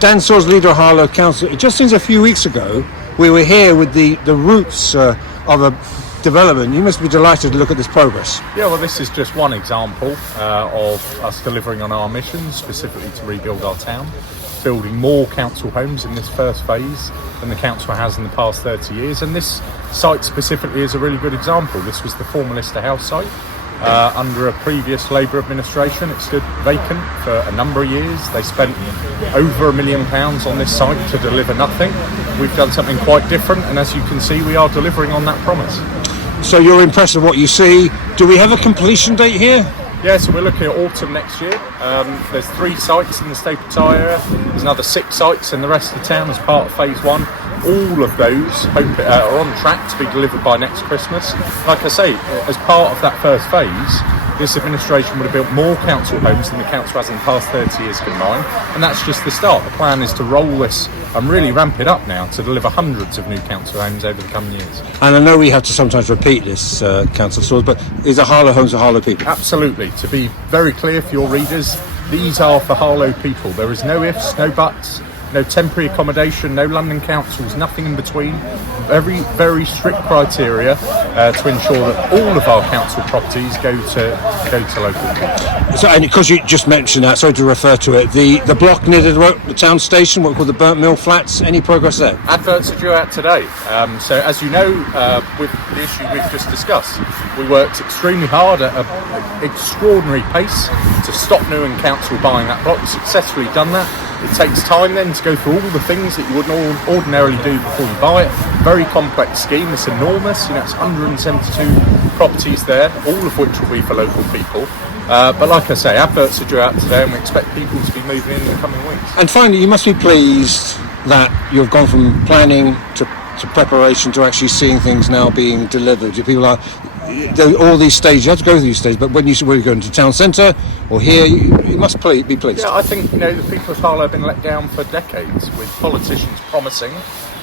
Dan Saw's leader of Harlow Council. It just seems a few weeks ago we were here with the roots of a development. You must be delighted to look at this progress. Yeah, well, this is just one example of us delivering on our mission, specifically to rebuild our town, building more council homes in this first phase than the council has in the past 30 years. And this site specifically is a really good example. This was the former Lister House site. Under a previous Labour administration, it stood vacant for a number of years. They spent over £1 million on this site to deliver nothing. We've done something quite different, and as you can see, we are delivering on that promise. So you're impressed with what you see. Do we have a completion date here? Yeah, so we're looking at autumn next year. There's 3 sites in the Staple Tye area. There's another 6 sites in the rest of the town as part of phase 1. All of those are on track to be delivered by next Christmas. Like I say, as part of that first phase, this administration would have built more council homes than the council has in the past 30 years combined, and that's just the start. The plan is to roll this and really ramp it up now to deliver hundreds of new council homes over the coming years. And I know we have to sometimes repeat this, Councillor Sawers, but is a Harlow homes for Harlow people? Absolutely. To be very clear for your readers, these are for Harlow people. There is no ifs, no buts, no temporary accommodation, no London councils, nothing in between. Very, very strict criteria to ensure that all of our council properties go to local people. So, and because you just mentioned that, sorry to refer to it, the block near the town station, what we call the Burnt Mill Flats, any progress there? Adverts are due out today. So as you know, with the issue we've just discussed, we worked extremely hard at an extraordinary pace to stop New and Council buying that block. We've successfully done that. It takes time then to go through all the things that you wouldn't ordinarily do before you buy it. Very complex scheme. It's enormous. It's 172 properties there, all of which will be for local people. But like I say, adverts are due out today, and we expect people to be moving in the coming weeks. And finally, you must be pleased that you've gone from planning to preparation to actually seeing things now being delivered. People are all these stages. You have to go through these stages, but when you go into town centre or here, you must be pleased. Yeah, I think the people of Harlow have been let down for decades with politicians promising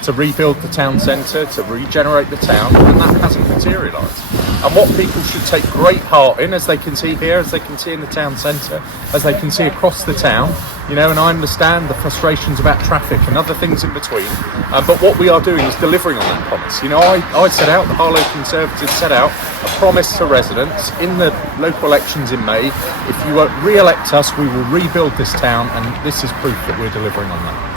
to rebuild the town centre, to regenerate the town, and that hasn't materialised. And what people should take great heart in, as they can see here, as they can see in the town centre, as they can see across the town, and I understand the frustrations about traffic and other things in between, but what we are doing is delivering on that promise. I set out, the Harlow Conservatives set out a promise to residents in the local elections in May. If you re-elect us, we will rebuild this town, and this is proof that we're delivering on that.